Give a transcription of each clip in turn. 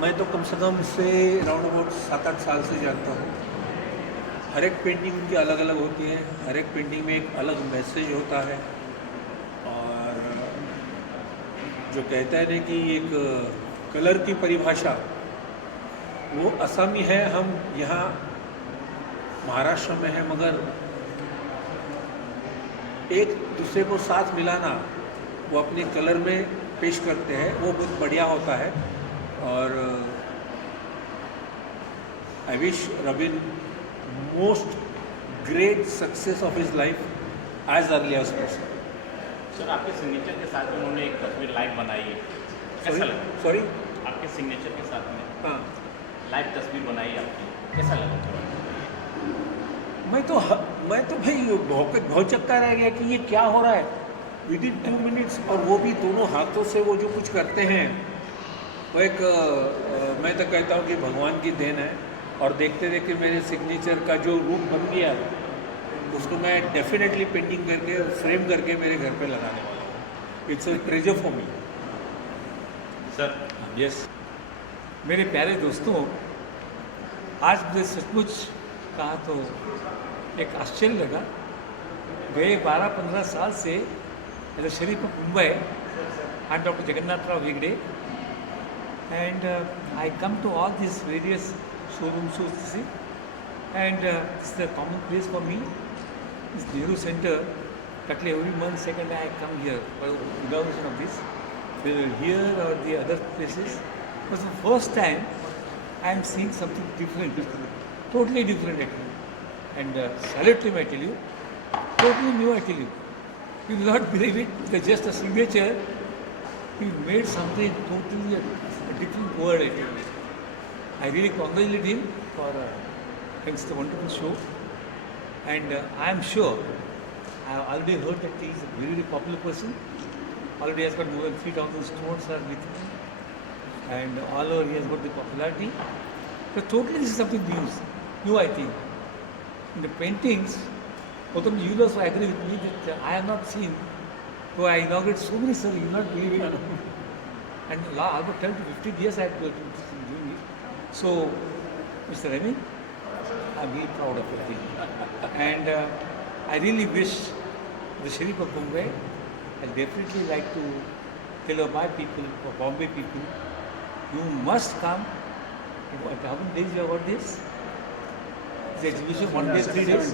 मैं तो कम से कम इससे राउंड अबाउट 7-8 साल से जानता हूँ। हर एक पेंटिंग उनकी अलग अलग होती है, हर एक पेंटिंग में एक अलग मैसेज होता है। और जो कहता है ना कि एक कलर की परिभाषा वो असमी है, हम यहाँ महाराष्ट्र में है, मगर एक दूसरे को साथ मिलाना वो अपने कलर में पेश करते हैं, वो बहुत बढ़िया होता है। और I wish Ravin most great success of his life as early as possible. Sir, आपके सिग्नेचर के साथ में उन्होंने एक तस्वीर लाइव बनाई है, कैसा लगा? सॉरी, आपके सिग्नेचर के साथ में हाँ, लाइव तस्वीर बनाई आपकी, कैसा लगा? मैं तो भाई बहुत चक्का रह गया कि ये क्या हो रहा है विद इन 2 मिनट्स। और वो भी दोनों हाथों से वो जो कुछ करते हैं वो एक मैं तो कहता हूँ कि भगवान की देन है। और देखते देखते मेरे सिग्नेचर का जो रूप बन गया उसको मैं डेफिनेटली पेंटिंग करके फ्रेम करके मेरे घर पे लगाने वाला हूँ। It's a treasure for me. Sir, yes, मेरे प्यारे दोस्तों, आज मुझे सचमुच कहा तो एक आश्चर्य लगा। गए 12-15 साल से as a sheriff of Mumbai, I am doctor Jagannath Rao Hegde, and I come to all these various showrooms to see, and it's a common place for me. This Nehru Center, practically every month, second I come here for inauguration of this. Whether here or the other places, it was the first time I am seeing something different, totally different actually. And salute to him, I tell you, totally new, I tell you. You will not believe it, it's just a signature. He made something totally a different word, I tell you. I really congratulate him for thanks to the wonderful show. And I am sure, I have already heard that he is a very, very popular person. Already has got more than 3,000 students are with him. And all over he has got the popularity. But totally this is something new I think. In the paintings, Gautam, you also agree with me that I have not seen. So I inaugurated so many, sir, you will not believe it. And about 10 to 15 years I have been doing it. So, Mr. Ravi, I am really proud of it. And I really wish the Sharif of Bombay, I definitely like to tell my people, for Bombay people, you must come. How many days you have got this? The exhibition, 1 day, 3 days.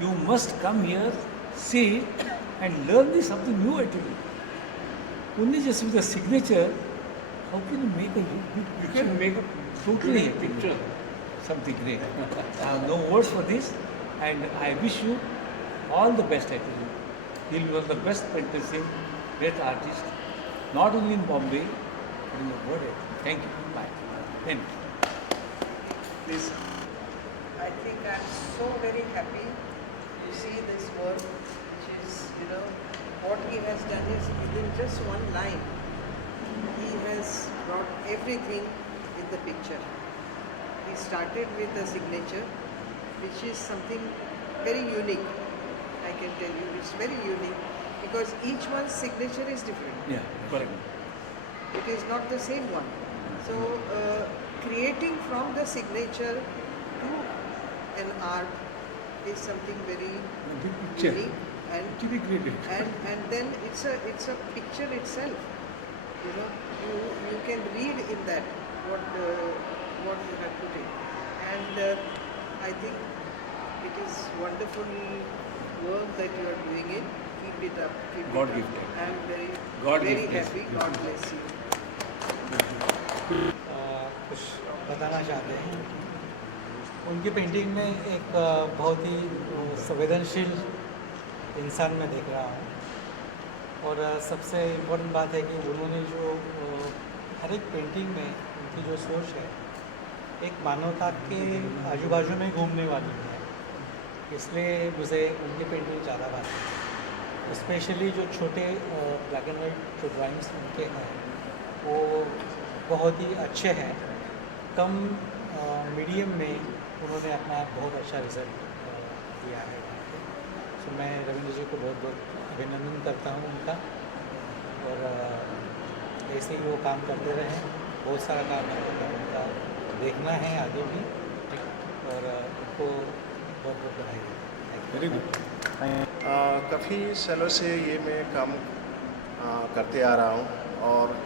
You must come here, see it, and learn this something new actually. Only just with a signature, how can you make a big You picture? can make a Totally great picture. something great. I have no words for this, and I wish you all the best actually. You will be one of the best painters, great artist, not only in Bombay, but in the world. Thank you. Bye. Thank you. Please. I think I'm so very happy to see this work, which is, what he has done is within just one line, he has brought everything in the picture. He started with a signature, which is something very unique. I can tell you, it's very unique because each one's signature is different. Yeah, correct. It is not the same one. So, creating from the signature to an art is something very Big picture. unique, and To be created. and then it's a picture itself. You can read in that what you have put in, and I think it is wonderful work that you are doing it. Keep it up. Keep God it up. gifted. I am very God very gifted. happy. God bless you. कुछ बताना चाहते हैं। उनकी painting में एक बहुत ही संवेदनशील इंसान मैं देख रहा हूँ। और सबसे इम्पोर्टेंट बात है कि उन्होंने जो हर एक पेंटिंग में उनकी जो सोच है एक मानवता के आजू बाजू में घूमने वाली है, इसलिए मुझे उनकी पेंटिंग ज़्यादा भाती है। स्पेशली जो छोटे ब्लैक एंड वाइट जो ड्राइंग्स उनके हैं वो बहुत ही अच्छे हैं। कम मीडियम में उन्होंने अपना बहुत अच्छा रिजल्ट दिया है। तो मैं रविंद्र जी को बहुत बहुत अभिनंदन करता हूँ उनका। और ऐसे ही वो काम करते रहें, बहुत सारा काम है उनका देखना है आगे भी, और उनको बहुत बहुत बधाई देते हैं। Very good. काफ़ी सालों से ये मैं काम करते आ रहा हूँ, और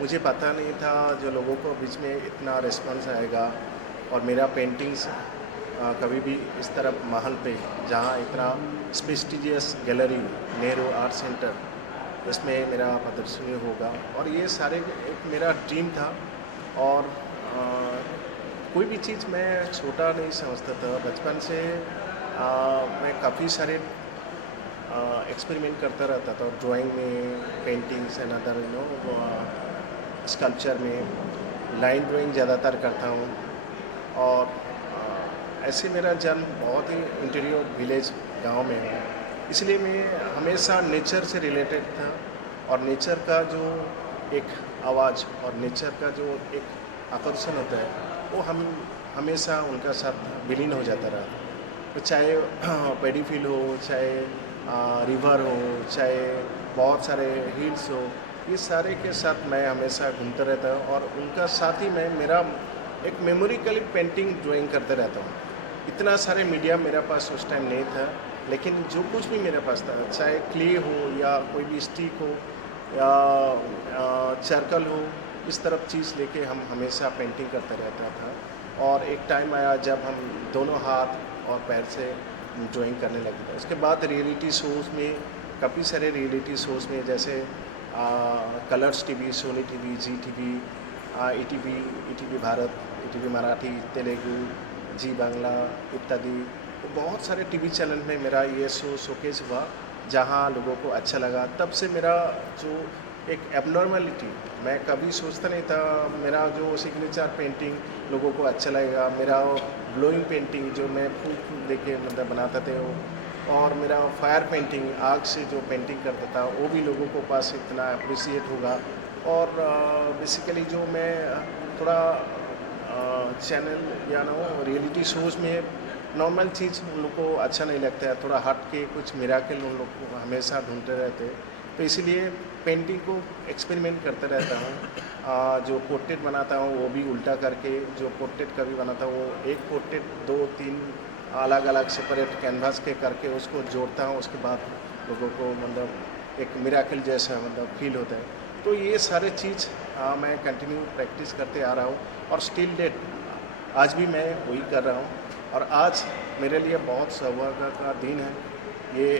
मुझे पता नहीं था जो लोगों को बीच में इतना रिस्पांस आएगा, और मेरा पेंटिंग्स कभी भी इस तरफ महल पे जहाँ इतना prestigious gallery Nehru art centre, इसमें मेरा प्रदर्शनी होगा, और ये सारे एक मेरा ड्रीम था। और कोई भी चीज़ मैं छोटा नहीं समझता था। बचपन से मैं काफ़ी सारे एक्सपेरिमेंट करता रहता था, ड्राइंग में, पेंटिंग्स एंड अदर स्कल्पचर में, लाइन ड्राइंग ज़्यादातर करता हूँ। और ऐसे मेरा जन्म बहुत ही इंटीरियर विलेज गांव में है, इसलिए मैं हमेशा नेचर से रिलेटेड था, और नेचर का जो एक आवाज़ और नेचर का जो एक आकर्षण होता है वो हम हमेशा उनका साथ विलीन हो जाता रहा। तो चाहे पैडी फील्ड हो, चाहे रिवर हो, चाहे बहुत सारे हिल्स हो, ये सारे के साथ मैं हमेशा घूमता रहता हूँ, और उनका साथ ही मैं मेरा एक मेमोरिकली पेंटिंग ड्राइंग करते रहता हूँ। इतना सारे मीडिया मेरे पास उस टाइम नहीं था, लेकिन जो कुछ भी मेरे पास था, चाहे क्ले हो या कोई भी स्टिक हो या सर्कल हो, इस तरफ चीज़ लेके हम हमेशा पेंटिंग करते रहता था। और एक टाइम आया जब हम दोनों हाथ और पैर से ड्राइंग करने लगे थे। उसके बाद रियलिटी शोज़ में, काफ़ी सारे रियलिटी शोज़ में, जैसे Colors TV, Sony TV, Zee TV, ETV Bharat, ETV Marathi, Telugu, Zee Bangla इत्यादि, तो बहुत सारे टीवी चैनल में मेरा ये शोकेस हुआ, जहाँ लोगों को अच्छा लगा। तब से मेरा जो एक एबनॉर्मलिटी, मैं कभी सोचता नहीं था मेरा जो सिग्नेचर पेंटिंग लोगों को अच्छा लगेगा, मेरा ब्लोइंग पेंटिंग जो मैं फूल लेके मतलब बनाता थे वो, और मेरा फायर पेंटिंग, आग से जो पेंटिंग करता था, वो भी लोगों को पास इतना अप्रिसिएट होगा। और बेसिकली जो मैं थोड़ा चैनल या रियलिटी शोज़ में नॉर्मल चीज़ उन लोग को अच्छा नहीं लगता है, थोड़ा हट के कुछ मिराकल उन लोग को हमेशा ढूंढते रहते हैं। तो इसीलिए पेंटिंग को एक्सपेरिमेंट करते रहता हूँ। जो पोर्ट्रेट बनाता हूँ वो भी उल्टा करके, जो पोर्ट्रेट कभी बनाता हूँ वो एक पोर्ट्रेट 2-3 अलग अलग सेपरेट कैनवास के करके उसको जोड़ता हूँ। उसके बाद लोगों को मतलब एक मिराकल जैसा मतलब फील होता है। तो ये सारे चीज़ मैं कंटिन्यू प्रैक्टिस करते आ रहा हूँ, और स्टिल डेट आज भी मैं वही कर रहा हूँ। और आज मेरे लिए बहुत सौभाग्य का दिन है। ये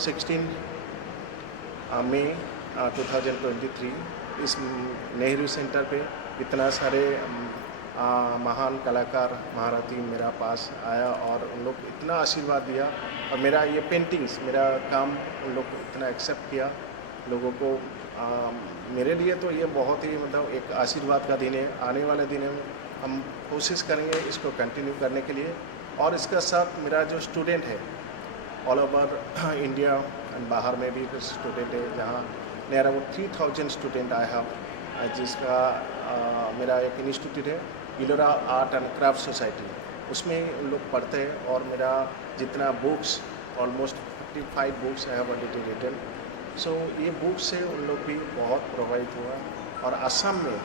16 मई 2023 इस नेहरू सेंटर पे इतना सारे महान कलाकार महारथी मेरा पास आया, और उन लोग इतना आशीर्वाद दिया, और मेरा ये पेंटिंग्स, मेरा काम उन लोग को इतना एक्सेप्ट किया लोगों को। मेरे लिए तो ये बहुत ही मतलब एक आशीर्वाद का दिन है। आने वाले दिन में हम कोशिश करेंगे इसको कंटिन्यू करने के लिए। और इसका साथ मेरा जो स्टूडेंट है ऑल ओवर इंडिया एंड बाहर में भी स्टूडेंट है, जहाँ near about 3000 student I have, जिसका मेरा एक इंस्टीट्यूट है Ellora art and craft society, उसमें उन लोग पढ़ते हैं। और मेरा जितना books, almost 55 books I have already written. So ये बुक से उन लोग भी बहुत प्रभावित हुआ। और असम में,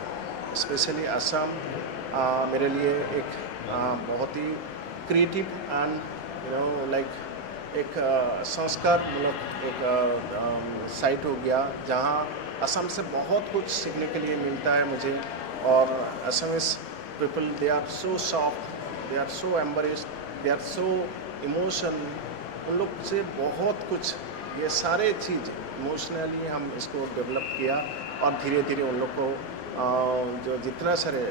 स्पेशली असम मेरे लिए एक बहुत ही क्रिएटिव एंड लाइक एक संस्कार मूलक एक साइट हो गया, जहाँ असम से बहुत कुछ सीखने के लिए मिलता है मुझे। और Assamese people, they are so soft, they are so embarrassed, they are so emotion, उन लोग से बहुत कुछ, ये सारे चीज़ इमोशनली हम इसको डेवलप किया। और धीरे धीरे उन लोग को जो जितना सारे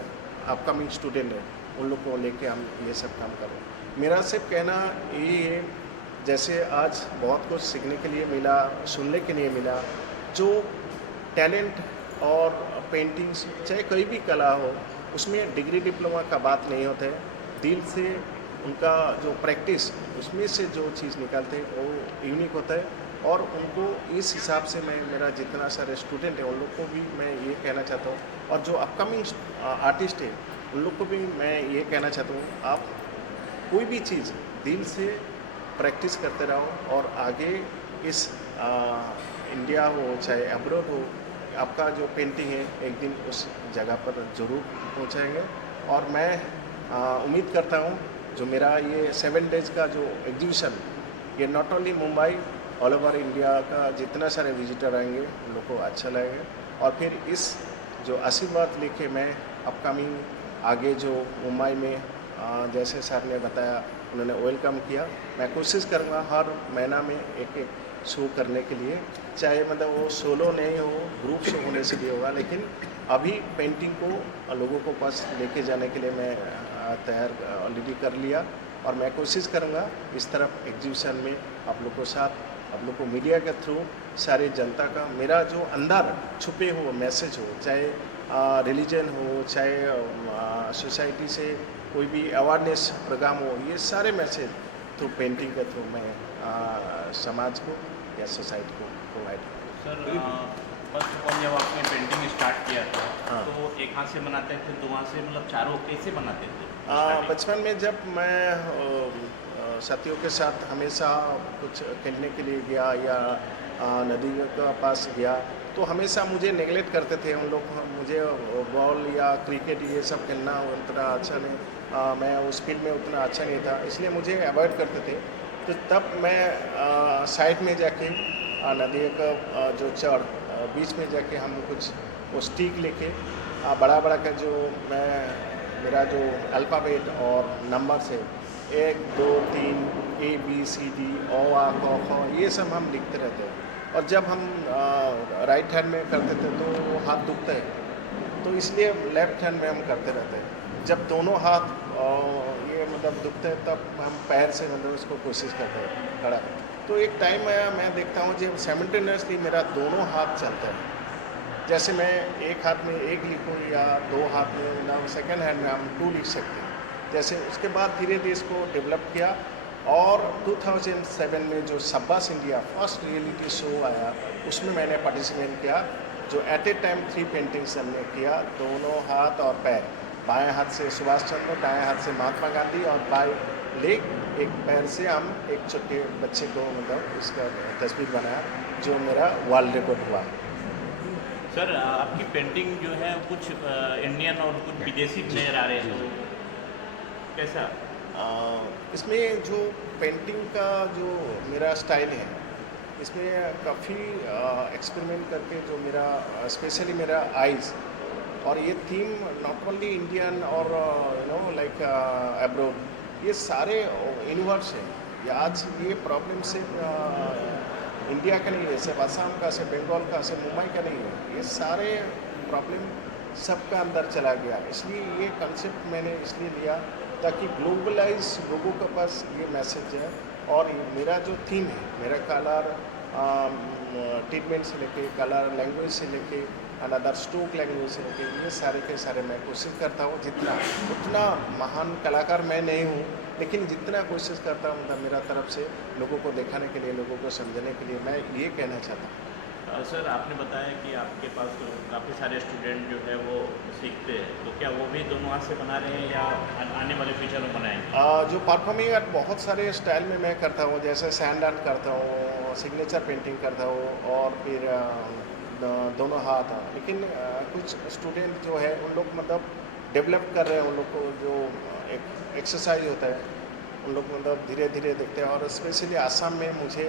अपकमिंग स्टूडेंट हैं उन लोग को लेके हम ये सब काम कर रहे हैं। मेरा सिर्फ कहना यही है, जैसे आज बहुत कुछ सीखने के लिए मिला, सुनने के लिए मिला, जो टैलेंट और पेंटिंग्स चाहे कोई भी कला हो, उसमें डिग्री डिप्लोमा का बात नहीं होता है। दिल से उनका जो प्रैक्टिस, उसमें से जो चीज़ निकालते हैं वो यूनिक होता है। और उनको इस हिसाब से मैं, मेरा जितना सारे स्टूडेंट है उन लोग को भी मैं ये कहना चाहता हूँ, और जो अपकमिंग आर्टिस्ट है उन लोग को भी मैं ये कहना चाहता हूँ, आप कोई भी चीज़ दिल से प्रैक्टिस करते रहो, और आगे इस इंडिया हो चाहे अब्रॉड हो, आपका जो पेंटिंग है एक दिन उस जगह पर ज़रूर पहुंचाएंगे। और मैं उम्मीद करता हूं जो मेरा ये 7 डेज़ का जो एग्जीबिशन, ये not only Mumbai, all over India का जितना सारे विजिटर आएंगे उन लोग को अच्छा लगेगा। और फिर इस जो आशीर्वाद लेके मैं अपकमिंग आगे जो मुंबई में जैसे सर ने बताया उन्होंने वेलकम किया, मैं कोशिश करूँगा हर महीना में एक शो करने के लिए, चाहे मतलब वो सोलो नहीं हो, ग्रुप शो होने से भी होगा, लेकिन अभी पेंटिंग को लोगों को पास लेके जाने के लिए मैं तैयार ऑलरेडी कर लिया। और मैं कोशिश करूँगा इस तरफ एग्जीबिशन में आप लोग को साथ, आप लोग को मीडिया के थ्रू सारे जनता का मेरा जो अंदर छुपे हो मैसेज हो, चाहे रिलीजन हो, चाहे सोसाइटी से कोई भी अवेयरनेस प्रोग्राम हो, ये सारे मैसेज थ्रू पेंटिंग के थ्रू मैं समाज को या सोसाइटी को प्रोवाइड करूँ। सर फर्स्ट ऑफ ऑल जब आपने पेंटिंग स्टार्ट किया था हाँ। तो एक हाथ से बनाते थे, दो हाथ से, मतलब चारों कैसे बनाते थे? बचपन में जब मैं साथियों के साथ हमेशा कुछ खेलने के लिए गया या नदी के पास गया तो हमेशा मुझे नेगलेक्ट करते थे उन लोग, मुझे बॉल या क्रिकेट ये सब खेलना उतना अच्छा नहीं, मैं उस फील्ड में उतना अच्छा नहीं था, इसलिए मुझे अवॉइड करते थे। तो तब मैं साइड में जाके नदी का जो चढ़ बीच में जाके हम कुछ वो स्टिक लेके बड़ा बड़ा का जो मैं मेरा जो अल्फ़ाबेट और नंबर से 1 2 3 ABCD ओ आ क ख ये सब हम लिखते रहते हैं। और जब हम राइट हैंड में करते थे तो वो हाथ दुखते हैं, तो इसलिए लेफ्ट हैंड में हम करते रहते हैं। जब दोनों हाथ ये मतलब दुखते हैं तब हम पैर से मतलब उसको कोशिश करते हैं खड़ा। तो एक टाइम आया मैं देखता हूँ जब साइमल्टेनियसली मेरा दोनों हाथ चलते हैं, जैसे मैं एक हाथ में 1 लिखूँ या 2 हाथ में ना सेकेंड हैंड में हम 2 लिख सकते हैं। जैसे उसके बाद धीरे धीरे इसको डेवलप किया और 2007 में जो शाबाश इंडिया फर्स्ट रियलिटी शो आया उसमें मैंने पार्टिसिपेट किया, जो एट ए टाइम 3 पेंटिंग्स हमने किया, दोनों हाथ और पैर, बाएं हाथ से सुभाष चंद्र, दाएं हाथ से महात्मा गांधी और बाएं लेग एक पैर से हम एक छोटे बच्चे को मतलब इसका तस्वीर बनाया जो मेरा वर्ल्ड रिकॉर्ड हुआ। सर आपकी पेंटिंग जो है कुछ इंडियन और कुछ विदेशी नजर आ रहे हैं, तो कैसा? इसमें जो पेंटिंग का जो मेरा स्टाइल है इसमें काफ़ी एक्सपेरिमेंट करके जो मेरा स्पेशली मेरा आइज़ और ये थीम नॉट ओनली इंडियन और लाइक अब्रोड, ये सारे यूनिवर्स हैं। ये आज ये प्रॉब्लम सिर्फ इंडिया का नहीं है, सिर्फ असम का, सिर्फ बंगाल का, सिर्फ मुंबई का नहीं है, ये सारे प्रॉब्लम सबका अंदर चला गया। इसलिए ये कंसेप्ट मैंने इसलिए लिया ताकि ग्लोबलाइज लोगों के पास ये मैसेज है। और मेरा जो थीम है, मेरा कलर ट्रीटमेंट से लेके कलर लैंग्वेज से लेके अनदर स्ट्रोक लैंग्वेज से लेके ये सारे के सारे मैं कोशिश करता हूँ, जितना उतना महान कलाकार मैं नहीं हूँ, लेकिन जितना कोशिश करता हूँ मतलब मेरा तरफ से लोगों को दिखाने के लिए, लोगों को समझने के लिए मैं ये कहना चाहता हूँ। सर आपने बताया कि आपके पास तो काफ़ी सारे स्टूडेंट जो है वो सीखते हैं, तो क्या वो भी दोनों हाथ से बना रहे हैं या आने वाले फ्यूचर में बनाएंगे? जो परफॉर्मिंग आर्ट बहुत सारे स्टाइल में मैं करता हूँ, जैसे सैंड आर्ट करता हूँ, सिग्नेचर पेंटिंग करता हूँ और फिर दोनों हाथ। लेकिन कुछ स्टूडेंट जो है उन लोग मतलब डेवलप कर रहे हैं, उन लोग को जो एक एक्सरसाइज होता है उन लोग मतलब धीरे धीरे देखते हैं। और स्पेशली आसाम में मुझे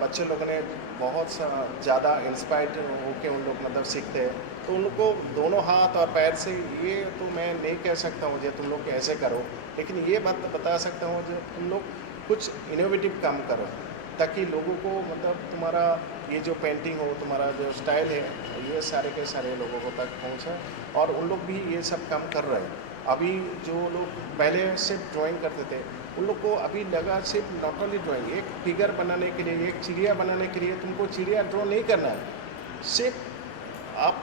बच्चे लोगों ने बहुत ज़्यादा इंस्पायर्ड होकर उन लोग मतलब सीखते हैं, तो उन लोग को दोनों हाथ और पैर से ये तो मैं नहीं कह सकता हूँ जो तुम लोग कैसे करो, लेकिन ये बात बता सकता हूँ जो तुम लोग कुछ इनोवेटिव काम करो ताकि लोगों को मतलब तुम्हारा ये जो पेंटिंग हो, तुम्हारा जो स्टाइल है, ये सारे के सारे लोगों को तक पहुँचे। और उन लोग भी ये सब काम कर रहे हैं। अभी जो लोग पहले सिर्फ ड्राइंग करते थे उन लोग को अभी लगा सिर्फ नॉट ओनली ड्राइंग, एक फिगर बनाने के लिए, एक चिड़िया बनाने के लिए तुमको चिड़िया ड्रॉ नहीं करना है, सिर्फ आप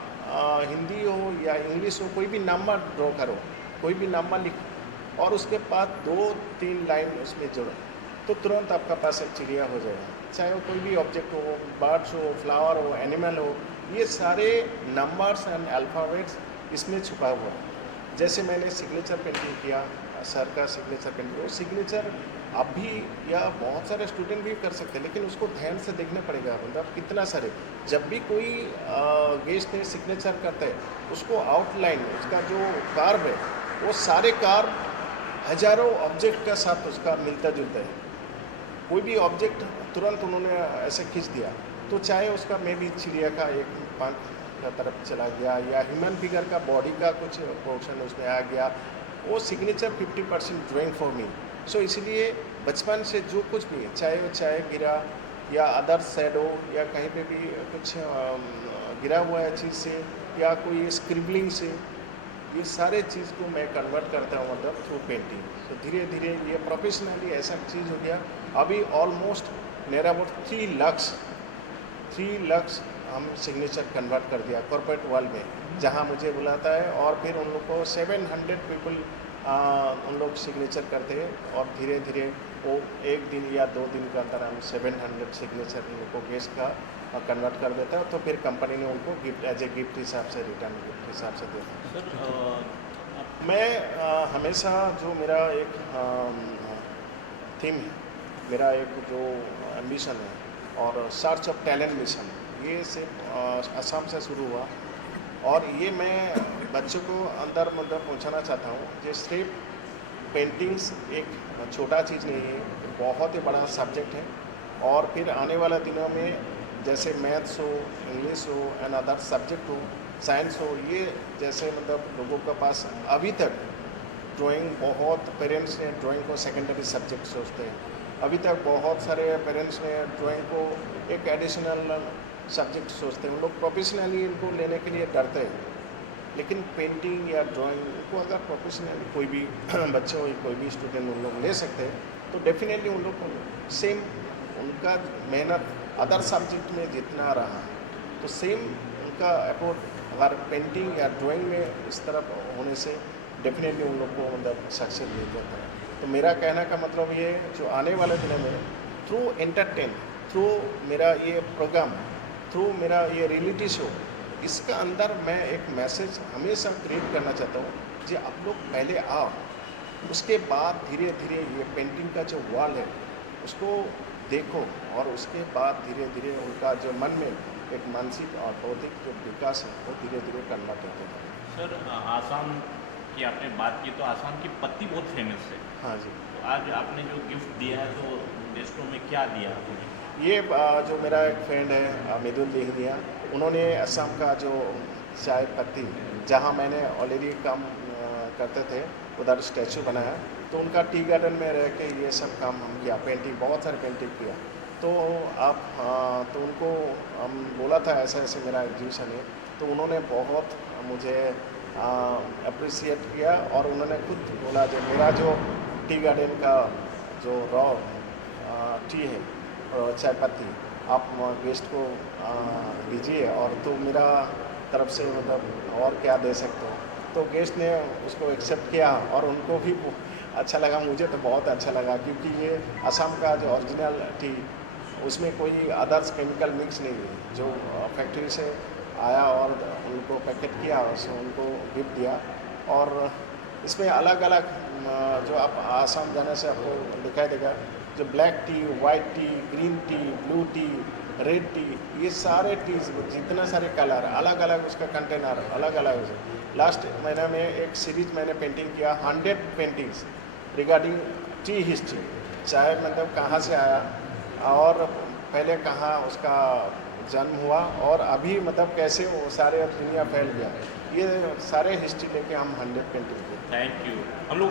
हिंदी हो या इंग्लिश हो कोई भी नंबर ड्रॉ करो, कोई भी नंबर लिखो और उसके बाद 2-3 लाइन उसमें जोड़ो तो तुरंत आपका पास एक चिड़िया हो जाएगा। चाहे वो कोई भी ऑब्जेक्ट हो, बर्ड्स हो, फ्लावर हो, एनिमल हो, ये सारे नंबर्स एंड अल्फ़ाबेट्स इसमें छुपा हुआ है। जैसे मैंने सिग्नेचर पेंटिंग किया सर का सिग्नेचर पेंटिंग, वो सिग्नेचर आप भी या बहुत सारे स्टूडेंट भी कर सकते हैं, लेकिन उसको ध्यान से देखना पड़ेगा। मतलब कितना सारे, जब भी कोई गेस्ट ने सिग्नेचर करता है उसको आउटलाइन, उसका जो कार्व है वो सारे कार्व हजारों ऑब्जेक्ट का साथ उसका मिलता जुलता है। कोई भी ऑब्जेक्ट तुरंत उन्होंने ऐसे खींच दिया तो चाहे उसका मे भी चिड़िया का एक पंख का तरफ चला गया या ह्यूमन फिगर का बॉडी का कुछ पोर्शन उसमें आ गया, वो सिग्नेचर 50% ड्राइंग फॉर मी। सो इसलिए बचपन से जो कुछ भी चाहे गिरा या अदर शैडो या कहीं पे भी कुछ गिरा हुआ है चीज़ से या कोई स्क्रिबलिंग से, ये सारे चीज़ को मैं कन्वर्ट करता हूँ मतलब थ्रू पेंटिंग। तो धीरे धीरे ये प्रोफेशनली ऐसा चीज़ हो गया। अभी ऑलमोस्ट मेरा अबाउट 3 लाख हम सिग्नेचर कन्वर्ट कर दिया कॉर्पोरेट वर्ल्ड में, जहाँ मुझे बुलाता है और फिर उन लोग को 700 पीपल उन लोग सिग्नेचर करते हैं और धीरे धीरे वो 1 दिन या 2 दिन के अंदर हम 700 सिग्नेचर उन लोग को गेस्ट का कन्वर्ट कर देता है। तो फिर कंपनी ने उनको गिफ्ट एज ए गिफ्ट हिसाब से, रिटर्न गिफ्ट हिसाब से देता है। सर मैं हमेशा जो मेरा एक थीम है, मेरा एक जो एम्बिशन है और सर्च ऑफ टैलेंट मिशन, ये सिर्फ असम से शुरू हुआ और ये मैं बच्चों को अंदर मतलब पहुंचाना चाहता हूँ। ये सिर्फ पेंटिंग्स एक छोटा चीज़ नहीं है, बहुत ही बड़ा सब्जेक्ट है। और फिर आने वाले दिनों में जैसे मैथ्स हो, इंग्लिश हो एंड अदर सब्जेक्ट हो, साइंस हो, ये जैसे मतलब लोगों के पास अभी तक ड्राइंग, बहुत पेरेंट्स ने ड्राइंग को सेकेंडरी सब्जेक्ट सोचते हैं। अभी तक बहुत सारे पेरेंट्स ने ड्राइंग को एक एडिशनल सब्जेक्ट सोचते हैं। उन लोग प्रोफेशनली इनको लेने के लिए डरते हैं, लेकिन पेंटिंग या ड्राइंग को अगर प्रोफेशनली कोई भी बच्चे हो, कोई भी स्टूडेंट उन लोग ले सकते हैं तो डेफिनेटली उन लोग को सेम उनका मेहनत अदर सब्जेक्ट में जितना रहा तो सेम उनका अप्रोच अगर पेंटिंग या ड्राइंग में इस तरफ होने से डेफिनेटली उन लोग को मतलब सक्सेस मिल जाता है। तो मेरा कहने का मतलब ये जो आने वाले दिनों में थ्रू एंटरटेन, थ्रू मेरा ये प्रोग्राम, थ्रू मेरा ये रियलिटी शो, इसका अंदर मैं एक मैसेज हमेशा क्रिएट करना चाहता हूँ कि आप लोग पहले आओ, उसके बाद धीरे धीरे ये पेंटिंग का जो वॉल है उसको देखो और उसके बाद धीरे धीरे उनका जो मन में एक मानसिक और बौद्धिक जो विकास है वो धीरे धीरे कन्वर्ट होते हैं। सर आसाम की आपने बात की तो आसाम की पत्ती बहुत फेमस है। हाँ जी। तो आज आपने जो गिफ्ट दिया है तो गेस्टों में क्या दिया आपने? ये जो मेरा एक फ्रेंड है मिदुल देहनिया, उन्होंने असम का जो चाय पत्ती, जहाँ मैंने ऑलरेडी काम करते थे उधर स्टैचू बनाया, तो उनका टी गार्डन में रह के ये सब काम हम किया, पेंटिंग, बहुत सारे पेंटिंग किया। तो आप तो उनको हम बोला था ऐसा ऐसे मेरा एग्जीबिशन है, तो उन्होंने बहुत मुझे अप्रिसिएट किया और उन्होंने खुद बोला जो मेरा जो टी गार्डन का जो रॉ टी है चाय पत्ती आप गेस्ट को दीजिए और तो मेरा तरफ से मतलब और क्या दे सकते हो। तो गेस्ट ने उसको एक्सेप्ट किया और उनको भी अच्छा लगा, मुझे तो बहुत अच्छा लगा क्योंकि ये असम का जो ओरिजिनल टी, उसमें कोई अदर्स केमिकल मिक्स नहीं है, जो फैक्ट्री से आया और उनको पैकेट किया, उसमें उनको गिफ्ट दिया। और इसमें अलग अलग जो आप आसाम जाने से आपको दिखाई देगा, जो black T, white T, green tea, blue T, red T, ये सारे टीज जितना सारे कलर अलग अलग उसका कंटेनर अलग अलग है। लास्ट महीने में एक सीरीज मैंने पेंटिंग किया 100 पेंटिंग्स रिगार्डिंग टी हिस्ट्री, चाय मतलब कहाँ से आया और पहले कहाँ उसका जन्म हुआ और अभी मतलब कैसे वो सारे दुनिया फैल गया, ये सारे हिस्ट्री लेके हम 100 पेंटिंग किए। Thank you. हम लोग